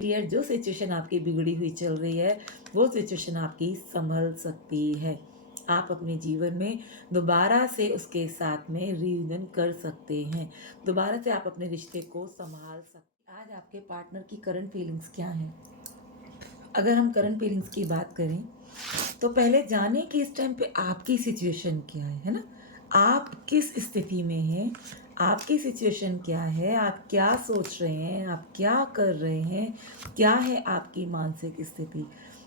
Clear, जो situation आपकी बिगड़ी हुई चल रही है, वो सिचुएशन आपकी संभल सकती है। आप अपने जीवन में दोबारा से उसके साथ में रियूनियन कर सकते हैं। दोबारा से आप अपने रिश्ते को सँभाल सकते हैं। आज आपके पार्टनर की करंट फीलिंग्स क्या हैं? अगर हम करंट फीलिंग्स की बात करें, तो पहले जानें कि इस टाइम पे आपकी सिचुएशन क्या है ना? आप किस स्थिति में हैं? आपकी सिचुएशन क्या है? आप क्या सोच रहे हैं? आप क्या कर रहे हैं? क्या है आपकी मानसिक स्थिति?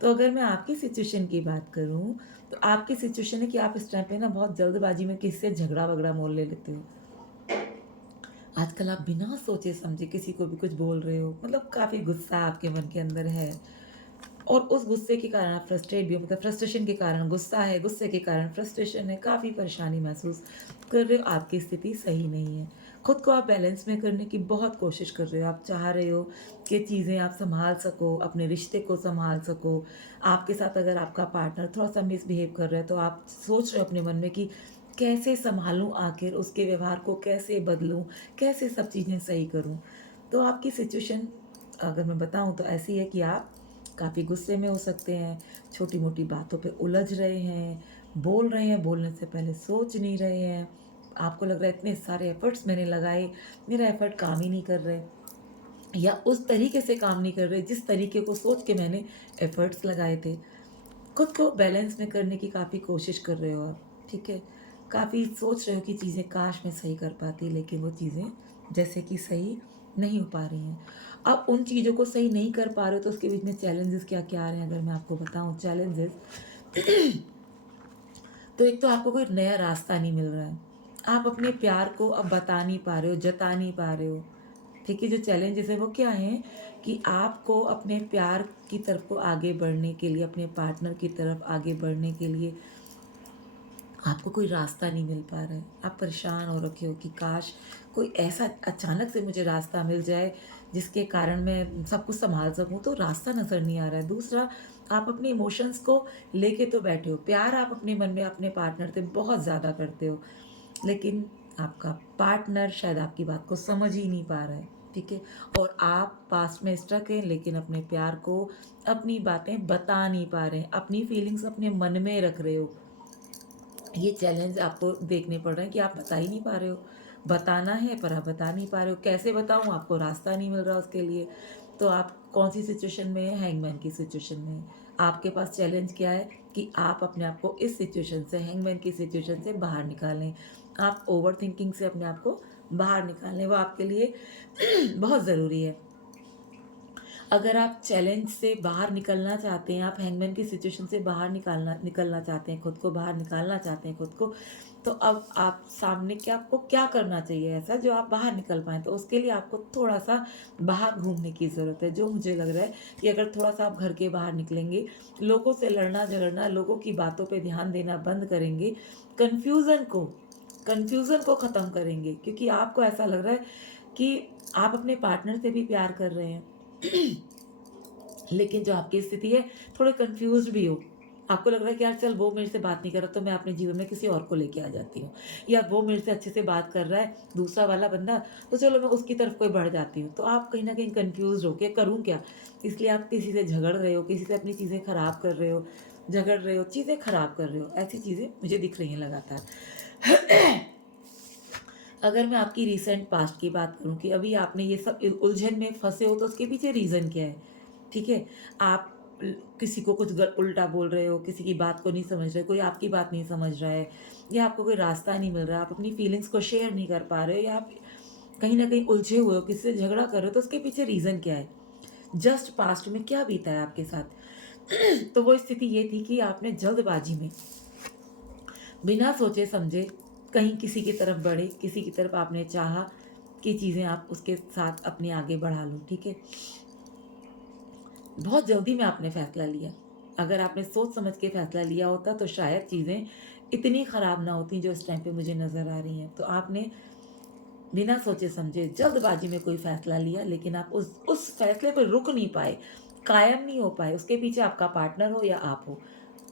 तो अगर मैं आपकी सिचुएशन की बात करूँ, तो आपकी सिचुएशन है कि आप इस टाइम पे ना बहुत जल्दबाजी में किसी से झगड़ा-वगड़ा मोल ले लेते हो। आजकल आप बिना सोचे-समझे किसी को भी कुछ बोल रहे हो, मतलब काफ़ी गुस्सा आपके मन के अंदर है। और उस गुस्से के कारण आप फ्रस्ट्रेट भी हो, मतलब फ्रस्ट्रेशन के कारण गुस्सा है, गुस्से के कारण फ्रस्ट्रेशन है, काफ़ी परेशानी महसूस कर रहे हो, आपकी स्थिति सही नहीं है। खुद को आप बैलेंस में करने की बहुत कोशिश कर रहे हो, आप चाह रहे हो कि चीज़ें आप सँभाल सको, अपने रिश्ते को सँभाल सको। आपके साथ अगर आपका पार्टनर थोड़ा-सा मिसबिहेव कर रहा है, तो आप सोच रहे हो अपने मन में कि कैसे सँभालूँ आखिर, उसके व्यवहार को कैसे बदलूँ, कैसे सब चीज़ें सही करूँ? तो आपकी सिचुएशन अगर मैं बताऊँ तो ऐसी है कि आप काफ़ी गुस्से में हो सकते हैं, छोटी-मोटी बातों पे उलझ रहे हैं, बोल रहे हैं, बोलने से पहले सोच नहीं रहे हैं। आपको लग रहा है इतने सारे एफर्ट्स मैंने लगाए, मेरा एफर्ट काम ही नहीं कर रहे, या उस तरीके से काम नहीं कर रहे जिस तरीके को सोच के मैंने एफर्ट्स लगाए थे। खुद को बैलेंस में करने की काफ़ी कोशिश कर रहे हो आप, ठीक है? काफ़ी सोच रहे हो कि चीज़ें काश मैं सही कर पाती, लेकिन वो चीज़ें जैसे कि सही नहीं हो पा रही हैं। अब उन चीज़ों को सही नहीं कर पा रहे हो, तो उसके बीच में चैलेंजेस क्या-क्या आ रहे हैं, अगर मैं आपको बताऊँ चैलेंजेस। तो एक तो आपको कोई नया रास्ता नहीं मिल रहा है। आप अपने प्यार को अब बता नहीं पा रहे हो, जता नहीं पा रहे हो। ठीक है, जो चैलेंजेस हैं वो क्या हैं कि आपको अपने प्यार की तरफ को आगे बढ़ने के लिए, अपने पार्टनर की तरफ आगे बढ़ने के लिए आपको कोई रास्ता नहीं मिल पा रहा है। आप परेशान हो रखे हो कि काश कोई ऐसा अचानक से मुझे रास्ता मिल जाए, जिसके कारण मैं सब कुछ सँभाल सकूँ, तो रास्ता नज़र नहीं आ रहा है। दूसरा, आप अपने इमोशंस को लेके तो बैठे हो। प्यार आप अपने मन में अपने पार्टनर से बहुत ज़्यादा करते हो, लेकिन आपका पार्टनर शायद आपकी बात को समझ ही नहीं पा रहा है, ठीक है? और आप पास्ट में स्टक हैं, लेकिन अपने प्यार को, अपनी बातें बता नहीं पा रहे हैं, अपनी फीलिंग्स अपने मन में रख रहे हो। ये चैलेंज आपको देखने पड़ रहे हैं कि आप बता ही नहीं पा रहे हो। बताना है पर आप बता नहीं पा रहे हो। कैसे बताऊँ? आपको रास्ता नहीं मिल रहा उसके लिए। तो आप कौन-सी सिचुएशन में हैं? हैंगमैन की सिचुएशन में हैं। आपके पास चैलेंज क्या है कि आप अपने आप को इस सिचुएशन से, हैंगमैन की सिचुएशन से बाहर निकालें। आप ओवरथिंकिंग से अपने आप को बाहर निकालें, वो आपके लिए बहुत ज़रूरी है। अगर आप चैलेंज से बाहर निकलना चाहते हैं, आप हैंगमैन की सिचुएशन से बाहर निकालना निकलना चाहते हैं, खुद को बाहर निकालना चाहते हैं खुद को, तो अब आप सामने क्या, आपको क्या करना चाहिए ऐसा जो आप बाहर निकल पाएँ? तो उसके लिए आपको थोड़ा-सा बाहर घूमने की ज़रूरत है। जो मुझे लग रहा है कि अगर थोड़ा-सा आप घर के बाहर निकलेंगे, लोगों से लड़ना-झगड़ना, लोगों की बातों पे ध्यान देना बंद करेंगे, कन्फ्यूज़न को कन्फ्यूज़न को ख़त्म करेंगे, क्योंकि आपको ऐसा लग रहा है कि आप अपने पार्टनर से भी प्यार कर रहे हैं। लेकिन जो आपकी स्थिति है, थोड़े कन्फ्यूज़्ड भी हो। आपको लग रहा है कि यार चल वो मेरे से बात नहीं कर रहा, तो मैं अपने जीवन में किसी और को लेके आ जाती हूँ। या वो मेरे से अच्छे से बात कर रहा है, दूसरा वाला बंदा, तो चलो मैं उसकी तरफ कोई बढ़ जाती हूँ। तो आप कहीं न कहीं कन्फ्यूज़्ड हो के करूँ क्या? इसलिए आप किसी से झगड़ रहे हो, किसी से अपनी चीज़ें खराब कर रहे हो, झगड़ रहे हो, चीज़ें खराब कर रहे हो। ऐसी चीज़ें मुझे दिख रही हैं लगातार। अगर मैं आपकी रीसेंट पास्ट की बात करूँ कि अभी आपने ये सब उलझन में फँसे हो, तो उसके पीछे रीज़न क्या है? ठीक है? आप किसी को कुछ उल्टा बोल रहे हो, किसी की बात को नहीं समझ रहे, कोई आपकी बात नहीं समझ रहा है, या आपको कोई रास्ता नहीं मिल रहा, आप अपनी फीलिंग्स को शेयर नहीं कर पा रहे हो, या आप कहीं न कहीं उलझे हुए हो, किसी से झगड़ा कर रहे हो, तो उसके पीछे रीज़न क्या है? जस्ट पास्ट में क्या बीता है आपके साथ? तो वो स्थिति ये थी कि आपने जल्दबाज़ी में, बिना सोचे समझे कहीं किसी की तरफ बढ़े, किसी की तरफ आपने चाहा कि चीज़ें आप उसके साथ अपनी आगे बढ़ा लो, ठीक है? बहुत जल्दी में आपने फ़ैसला लिया। अगर आपने सोच समझ के फ़ैसला लिया होता, तो शायद चीज़ें इतनी ख़राब ना होती जो इस टाइम पे मुझे नज़र आ रही हैं। तो आपने बिना सोचे समझे जल्दबाज़ी में कोई फ़ैसला लिया, लेकिन आप उस फ़ैसले पे रुक नहीं पाए, कायम नहीं हो पाए। उसके पीछे आपका पार्टनर हो या आप हो।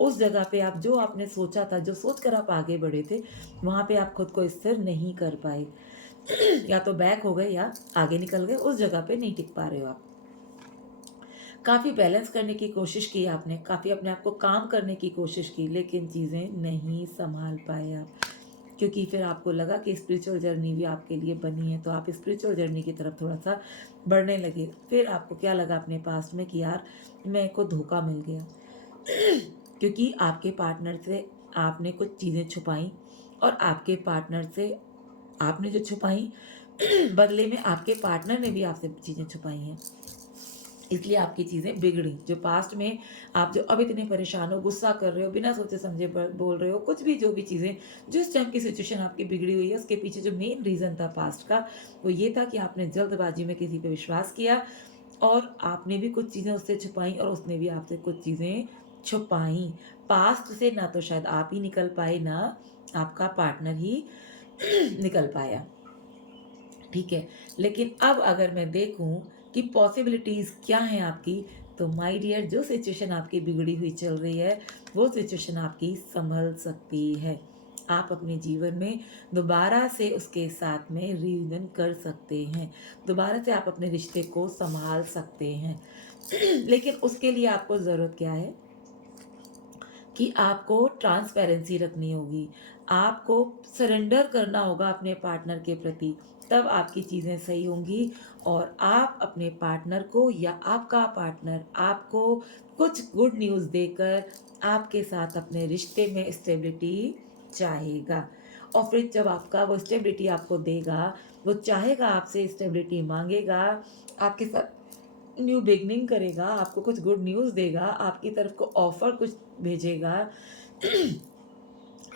उस जगह पे आप, जो आपने सोचा था, जो सोच कर आप आगे बढ़े थे, वहाँ पे आप खुद को स्थिर नहीं कर पाए। या तो बैक हो गए या आगे निकल गए, उस जगह पे नहीं टिक पा रहे हो आप। काफ़ी बैलेंस करने की कोशिश की आपने, काफ़ी अपने आप को काम करने की कोशिश की, लेकिन चीज़ें नहीं सँभाल पाए आप। क्योंकि फिर आपको लगा कि स्पिरिचुअल जर्नी भी आपके लिए बनी है, तो आप स्पिरिचुअल जर्नी की तरफ थोड़ा-सा बढ़ने लगे। फिर आपको क्या लगा अपने पास्ट में कि यार मेरे को धोखा मिल गया। क्योंकि आपके पार्टनर से आपने कुछ चीज़ें छुपाई और आपके पार्टनर से आपने जो छुपाई बदले में आपके पार्टनर ने भी आपसे चीज़ें छुपाई हैं। इसलिए आपकी चीज़ें बिगड़ी। जो पास्ट में आप जो अब इतने परेशान हो, गुस्सा कर रहे हो, बिना सोचे समझे बोल रहे हो, कुछ भी जो भी चीज़ें जिस टाइम की सिचुएशन आपकी बिगड़ी हुई है, उसके पीछे जो मेन रीज़न था पास्ट का, वो ये था कि आपने जल्दबाजी में किसी पे विश्वास किया और आपने भी कुछ चीज़ें उससे छुपाई और उसने भी आपसे कुछ चीज़ें छुपाई। पास्ट से ना तो शायद आप ही निकल पाए, ना आपका पार्टनर ही निकल पाया। ठीक है। लेकिन अब अगर मैं देखूँ कि पॉसिबिलिटीज़ क्या हैं आपकी, तो माय डियर जो सिचुएशन आपकी बिगड़ी हुई चल रही है, वो सिचुएशन आपकी सँभल सकती है। आप अपने जीवन में दोबारा से उसके साथ में रियूनियन कर सकते हैं। दोबारा से आप अपने रिश्ते को सँभाल सकते हैं। लेकिन उसके लिए आपको ज़रूरत क्या है? कि आपको ट्रांसपेरेंसी रखनी होगी। आपको सरेंडर करना होगा अपने पार्टनर के प्रति, तब आपकी चीज़ें सही होंगी और आप अपने पार्टनर को या आपका पार्टनर आपको कुछ गुड न्यूज़ देकर आपके साथ अपने रिश्ते में स्टेबिलिटी चाहेगा। और फिर जब आपका वो स्टेबिलिटी आपको देगा, वो चाहेगा आपसे स्टेबिलिटी माँगेगा, आपके साथ न्यू बिगिनिंग करेगा, आपको कुछ गुड न्यूज़ देगा, आपकी तरफ को ऑफ़र कुछ भेजेगा,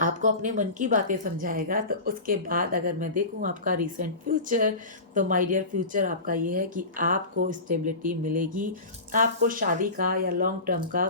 आपको अपने मन की बातें समझाएगा, तो उसके बाद अगर मैं देखूँ आपका रीसेंट फ्यूचर, तो माय डियर फ्यूचर आपका ये है कि आपको स्टेबिलिटी मिलेगी, आपको शादी का या लॉन्ग टर्म का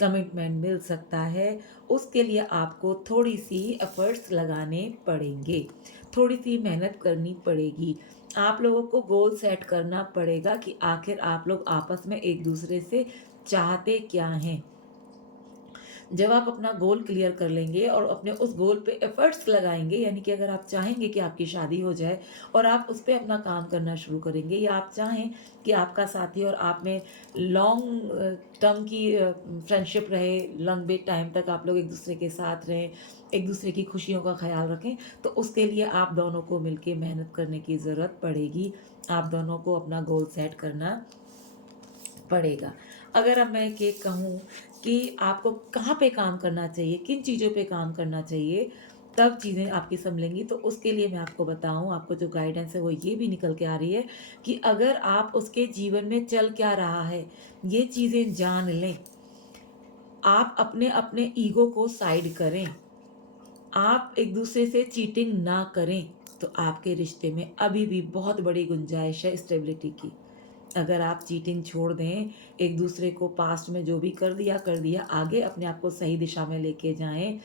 कमिटमेंट मिल सकता है। उसके लिए आपको थोड़ी-सी एफ़र्ट्स लगाने पड़ेंगे, थोड़ी-सी मेहनत करनी पड़ेगी। आप लोगों को गोल सेट करना पड़ेगा कि आखिर आप लोग आपस में एक-दूसरे से चाहते क्या हैं। जब आप अपना गोल क्लियर कर लेंगे और अपने उस गोल पे एफर्ट्स लगाएँगे, यानी कि अगर आप चाहेंगे कि आपकी शादी हो जाए और आप उस पे अपना काम करना शुरू करेंगे, या आप चाहें कि आपका साथी और आप में लॉन्ग टर्म की फ्रेंडशिप रहे, लंबे टाइम तक आप लोग एक-दूसरे के साथ रहें, एक-दूसरे की खुशियों का ख़्याल रखें, तो उसके लिए आप दोनों को मिलके मेहनत करने की ज़रूरत पड़ेगी। आप दोनों को अपना गोल सेट करना पड़ेगा। अगर अब मैं ये कहूँ कि आपको कहाँ पे काम करना चाहिए, किन चीज़ों पे काम करना चाहिए, तब चीज़ें आपकी सँभलेंगी, तो उसके लिए मैं आपको बताऊँ, आपको जो गाइडेंस है वो ये भी निकल के आ रही है कि अगर आप उसके जीवन में चल क्या रहा है, ये चीज़ें जान लें। आप अपने-अपने ईगो को साइड करें। आप एक-दूसरे से चीटिंग ना करें, तो आपके रिश्ते में अभी भी बहुत बड़ी गुंजाइश है स्टेबिलिटी की। अगर आप चीटिंग छोड़ दें, एक-दूसरे को पास्ट में जो भी कर दिया, आगे अपने आप को सही दिशा में लेके जाएँ,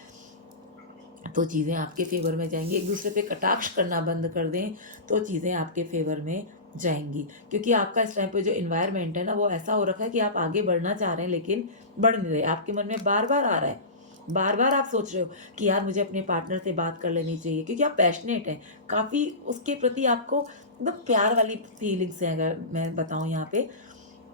तो चीज़ें आपके फ़ेवर में जाएँगी। एक-दूसरे पे कटाक्ष करना बंद कर दें, तो चीज़ें आपके फ़ेवर में जाएँगी। क्योंकि आपका इस टाइम पे जो एनवायरनमेंट है ना, वो ऐसा हो रखा है कि आप आगे बढ़ना चाह रहे हैं, लेकिन बढ़ नहीं रहे। आपके मन में बार-बार आ रहा है, बार-बार आप सोच रहे हो कि यार मुझे अपने पार्टनर से बात कर लेनी चाहिए, क्योंकि आप पैशनेट हैं। काफ़ी उसके प्रति आपको एकदम प्यार वाली फीलिंग्स हैं, अगर मैं बताऊँ यहाँ पे।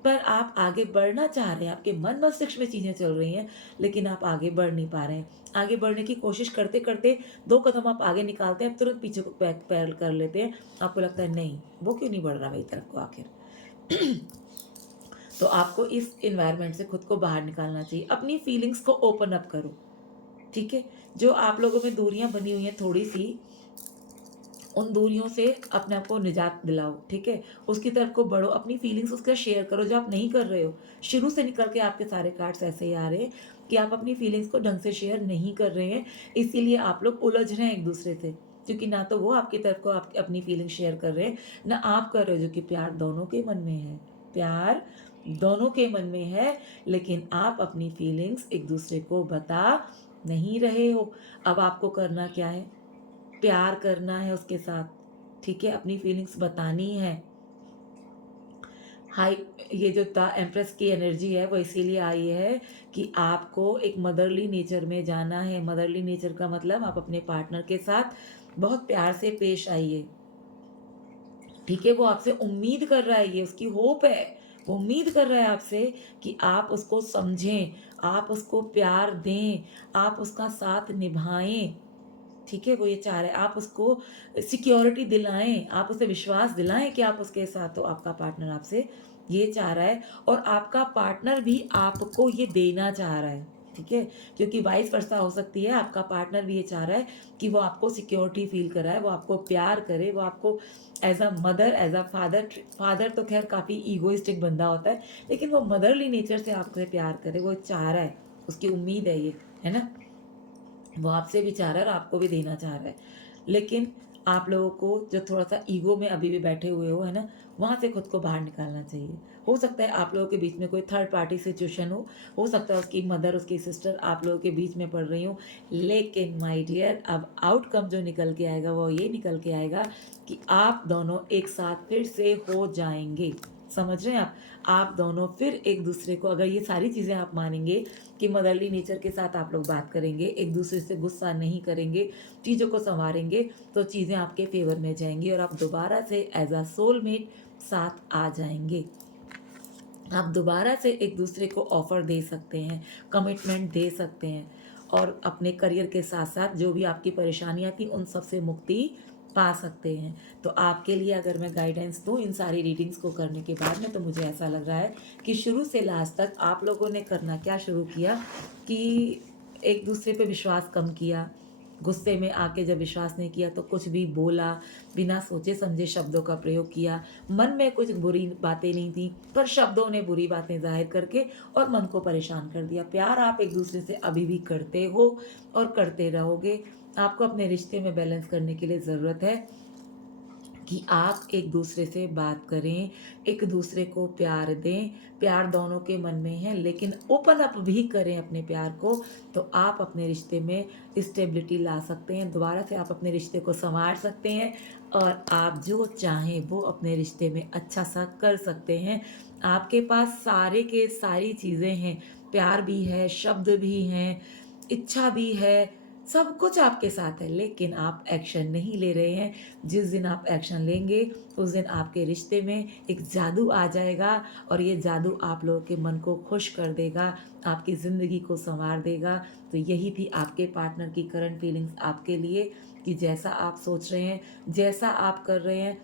पर आप आगे बढ़ना चाह रहे हैं, आपके मन मस्तिष्क में चीज़ें चल रही हैं, लेकिन आप आगे बढ़ नहीं पा रहे हैं। आगे बढ़ने की कोशिश करते-करते 2 कदम आप आगे निकालते हैं, तुरंत पीछे को पैर कर लेते हैं। आपको लगता है नहीं, वो क्यों नहीं बढ़ रहा मेरी तरफ को आखिर? तो आपको इस एनवायरनमेंट से खुद को बाहर निकालना चाहिए। अपनी फीलिंग्स को ओपन अप करो, ठीक है? जो आप लोगों में दूरियाँ बनी हुई हैं थोड़ी-सी, उन दूरियों से अपने आप को निजात दिलाओ, ठीक है? उसकी तरफ को बढ़ो, अपनी फीलिंग्स उसके साथ शेयर करो जो आप नहीं कर रहे हो। शुरू से निकल के आपके सारे कार्ड्स ऐसे ही आ रहे हैं कि आप अपनी फीलिंग्स को ढंग से शेयर नहीं कर रहे हैं, इसीलिए आप लोग उलझ रहे हैं एक-दूसरे से। क्योंकि ना तो वो आपकी तरफ को आप अपनी फीलिंग शेयर कर रहे हैं, ना आप कर रहे हो, जो कि प्यार दोनों के मन में है। प्यार दोनों के मन में है, लेकिन आप अपनी फीलिंग्स एक-दूसरे को बता नहीं रहे हो। अब आपको करना क्या है? प्यार करना है उसके साथ, ठीक है? अपनी फीलिंग्स बतानी है। हाई ये जो द एम्प्रेस की एनर्जी है, वो इसीलिए आई है कि आपको एक मदरली नेचर में जाना है। मदरली नेचर का मतलब आप अपने पार्टनर के साथ बहुत प्यार से पेश आइए, ठीक है? वो आपसे उम्मीद कर रहा है, ये उसकी होप है। वो उम्मीद कर रहा है आपसे कि आप उसको समझें, आप उसको प्यार दें, आप उसका साथ निभाएँ। ठीक है? वो ये चाह रहा है, आप उसको सिक्योरिटी दिलाएँ, आप उसे विश्वास दिलाएँ कि आप उसके साथ हो, आपका पार्टनर आपसे ये चाह रहा है और आपका पार्टनर भी आपको ये देना चाह रहा है, ठीक है? क्योंकि वाइस वर्सा हो सकती है, आपका पार्टनर भी ये चाह रहा है कि वो आपको सिक्योरिटी फ़ील कराए, वो आपको प्यार करे, वो आपको as a mother, as a father father तो ख़ैर काफ़ी ईगोइस्टिक बंदा होता है, लेकिन वो मदरली नेचर से आपसे प्यार करे, वो चाह रहा है, उसकी उम्मीद है ये, है ना? वो आपसे भी चाह रहा है और आपको भी देना चाह रहा है। लेकिन आप लोगों को जो थोड़ा-सा ईगो में अभी भी बैठे हुए हो, है ना? वहाँ से खुद को बाहर निकालना चाहिए। हो सकता है आप लोगों के बीच में कोई थर्ड पार्टी सिचुएशन हो सकता है उसकी मदर, उसकी सिस्टर आप लोगों के बीच में पड़ रही हों। लेकिन माय डियर अब आउटकम जो निकल के आएगा वो ये निकल के आएगा कि आप दोनों एक साथ फिर से हो जाएँगे। समझ रहे हैं आप? आप दोनों फिर एक-दूसरे को अगर ये सारी चीज़ें आप मानेंगे कि मदरली नेचर के साथ आप लोग बात करेंगे, एक-दूसरे से गुस्सा नहीं करेंगे, चीज़ों को सँवारेंगे, तो चीज़ें आपके फ़ेवर में जाएँगी और आप दोबारा से एज़ अ सोलमेट साथ आ जाएँगे। आप दोबारा से एक-दूसरे को ऑफ़र दे सकते हैं, कमिटमेंट दे सकते हैं और अपने करियर के साथ-साथ जो भी आपकी परेशानियाँ थी, उन सब से मुक्ति पा सकते हैं। तो आपके लिए अगर मैं गाइडेंस दूँ इन सारी रीडिंग्स को करने के बाद में, तो मुझे ऐसा लग रहा है कि शुरू से लास्ट तक आप लोगों ने करना क्या शुरू किया कि एक-दूसरे पे विश्वास कम किया, गुस्से में आके जब विश्वास नहीं किया तो कुछ भी बोला, बिना सोचे-समझे शब्दों का प्रयोग किया। मन में कुछ बुरी बातें नहीं थी, पर शब्दों ने बुरी बातें ज़ाहिर करके और मन को परेशान कर दिया। प्यार आप एक-दूसरे से अभी भी करते हो और करते रहोगे। आपको अपने रिश्ते में बैलेंस करने के लिए ज़रूरत है कि आप एक-दूसरे से बात करें, एक-दूसरे को प्यार दें। प्यार दोनों के मन में है, लेकिन ओपन अप भी करें अपने प्यार को, तो आप अपने रिश्ते में स्टेबिलिटी ला सकते हैं। दोबारा से आप अपने रिश्ते को सँवार सकते हैं और आप जो चाहें वो अपने रिश्ते में अच्छा-सा कर सकते हैं। आपके पास सारे के सारी चीज़ें हैं, प्यार भी है, शब्द भी हैं, इच्छा भी है, सब कुछ आपके साथ है, लेकिन आप एक्शन नहीं ले रहे हैं। जिस दिन आप एक्शन लेंगे, उस दिन आपके रिश्ते में एक जादू आ जाएगा और ये जादू आप लोगों के मन को खुश कर देगा, आपकी ज़िंदगी को सँवार देगा। तो यही थी आपके पार्टनर की करंट फीलिंग्स आपके लिए कि जैसा आप सोच रहे हैं, जैसा आप कर रहे हैं,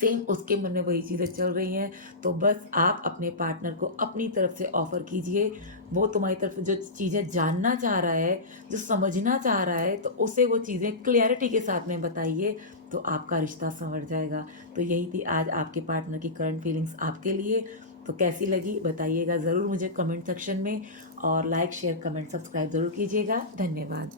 सेम उसके मन में वही चीज़ें चल रही हैं, तो बस आप अपने पार्टनर को अपनी तरफ से ऑफ़र कीजिए। वो तुम्हारी तरफ जो चीज़ें जानना चाह रहा है, जो समझना चाह रहा है, तो उसे वो चीज़ें क्लैरिटी के साथ में बताइए, तो आपका रिश्ता सँवर जाएगा। तो यही थी आज आपके पार्टनर की करंट फीलिंग्स आपके लिए। तो कैसी लगी बताइएगा ज़रूर मुझे कमेंट सेक्शन में और लाइक, शेयर, कमेंट, सब्सक्राइब ज़रूर कीजिएगा। धन्यवाद।